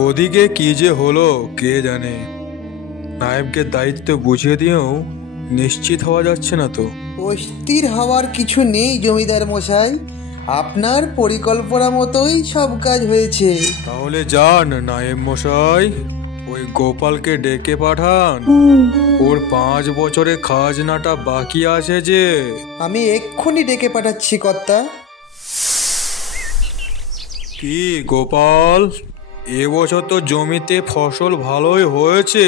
ওদিকে কি যে হলো কে জানে। নায়েবকে দায়িত্ব বুঝিয়ে দিয়েও নিশ্চিত হওয়া যাচ্ছে না তো। অস্থির হওয়ার কিছু নেই জমিদার মশাই, আপনার পরিকল্পনা মতোই সব কাজ হয়েছে। তাহলে যান নায়েব মশাই, ওই গোপালকে ডেকে পাঠান। ওর 5 বছরের খাজনাটা বাকি আছে যে। আমি এক্ষুনি ডেকে পাঠাচ্ছি কর্তা। কি গোপাল, এবছর তো জমিতে ফসল ভালোই হয়েছে,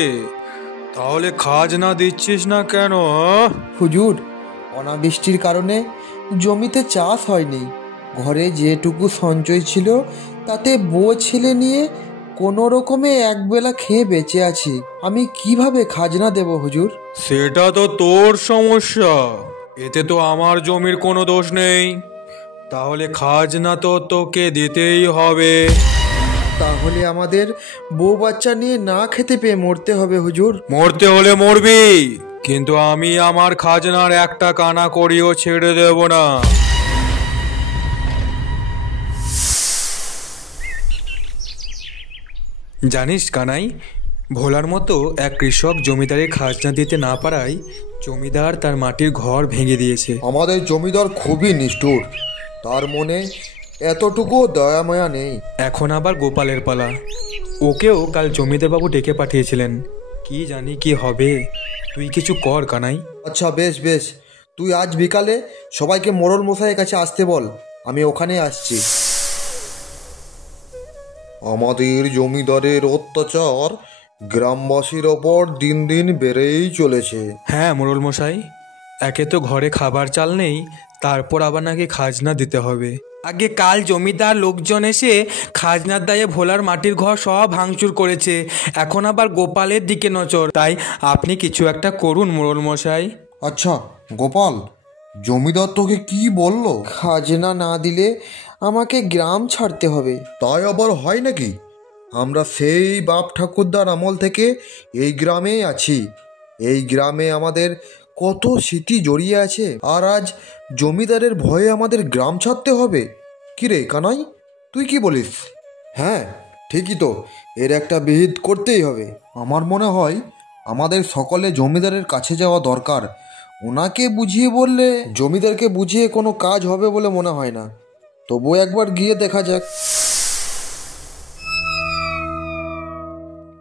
তাহলে খাজনা দিচ্ছিস না কেন? হুজুর, অনাবৃষ্টির কারণে জমিতে চাষ হয়নি। ঘরে যেটুকু সঞ্চয় ছিল তাতে বউ ছেলে নিয়ে কোনো রকমে একবেলা খেয়ে বেঁচে আছি। আমি কিভাবে খাজনা দেব হুজুর? সেটা তো তোর সমস্যা, এতে তো আমার জমির কোনো দোষ নেই। তাহলে খাজনা তো তোকে দিতেই হবে। তাহলে আমাদের বউ বাচ্চা নিয়ে না খেতে পেয়ে মরতে হবে হুজুর। মরতে হলে মরবি, কিন্তু আমি আমার খাজনার একটা কানা করিও ছেড়ে দেব না। জানিস কানাই, ভোলার মতো এক কৃষক জমিদারের খাজনা দিতে না পারায় জমিদার তার মাটির ঘর ভেঙে দিয়েছে। আমাদের জমিদার খুবই নিষ্ঠুর, তার মনে এতটুকু দয়া মায়া নেই। এখন আবার গোপালের পালা, ওকেও কাল জমিদারবাবু ডেকে পাঠিয়েছিলেন। কি জানি কি হবে, তুই কিছু কর কানাই। আচ্ছা বেশ বেশ, তুই আজ বিকালে সবাইকে মোড়ল মশাইয়ের কাছে আসতে বল, আমি ওখানে আসছি। আমাদের জমিদারের অত্যাচার গ্রামবাসীর ওপর দিন দিন বেড়েই চলেছে। হ্যাঁ মোড়ল মশাই, একে তো ঘরে খাবার চাল নেই, তারপর আবার নাকি খাজনা দিতে হবে। আগে কাল জমিদার লোকজন এসে খাজনার দায়ে ভোলার মাটির ঘর সব ভাঙচুর করেছে, এখন আবার গোপালের দিকে নজর। তাই আপনি কিছু একটা করুন মোড়ল মশাই। আচ্ছা গোপাল, জমিদার তোকে কি বলল? খাজনা না দিলে আমাকে গ্রাম ছাড়তে হবে। তাই আবার হয় নাকি? আমরা সেই বাপ ঠাকুরদার আমল থেকে এই গ্রামেই আছি। এই গ্রামে আমাদের কত স্মৃতি জড়িয়ে আছে, আর আজ জমিদারের ভয়ে আমাদের গ্রাম ছাড়তে হবে? কি রে কানাই, তুই কি বলিস? হ্যাঁ ঠিকই তো, এর একটা বিহিত করতেই হবে। আমার মনে হয় আমাদের সকলে জমিদারের কাছে যাওয়া দরকার। ওনাকে বুঝিয়ে বললে, জমিদারকে বুঝিয়ে কোনো কাজ হবে বলে মনে হয় না, তবুও একবার গিয়ে দেখা যাক।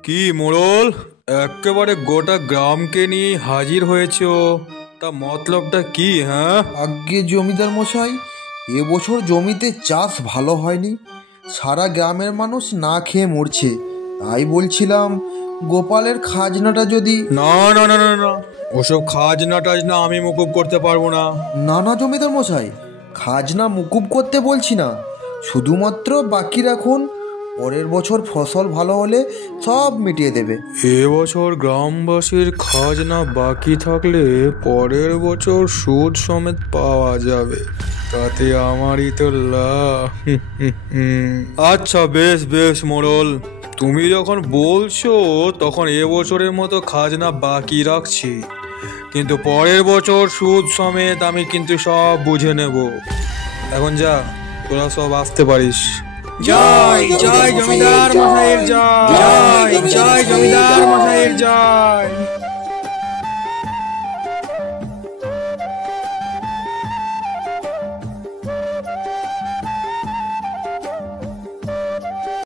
কি মোড়ল, একেবারে গোটা গ্রামকে নিয়ে হাজির হয়েছো, তা মতলবটা কি? হ্যাঁ আজ্ঞে জমিদার মশাই, এবছর জমিতে চাষ ভালো হয়নি, সারা গ্রামের মানুষ না খেয়ে মরছে। তাই বলছিলাম গোপালের খাজনাটা যদি। না না না না না, ওসব খাজনা টাজনা আমি মুকুব করতে পারবো না। না না জমিদার মশাই, খাজনা মুকুব করতে বলছি না, শুধুমাত্র বাকি রাখুন। পরের বছর ফসল ভালো হলে সব মিটিয়ে দেবে। এবছর গ্রামবাসীর খাজনা বাকি থাকলে পরের বছর সুদ সমেত পাওয়া যাবে, তাতে আমারই তো লাভ। আচ্ছা বেশ বেশ মোড়ল, তুমি যখন বলছো তখন এবছরের মতো খাজনা বাকি রাখছি, কিন্তু পরের বছর সুদ সমেত আমি কিন্তু সব বুঝে নেব। এখন যা, তোরা সব আসতে পারিস। জয় জয় জমিদার মশাইয়ের জয়, জয় জয় জমিদার মশাইয়ের জয়।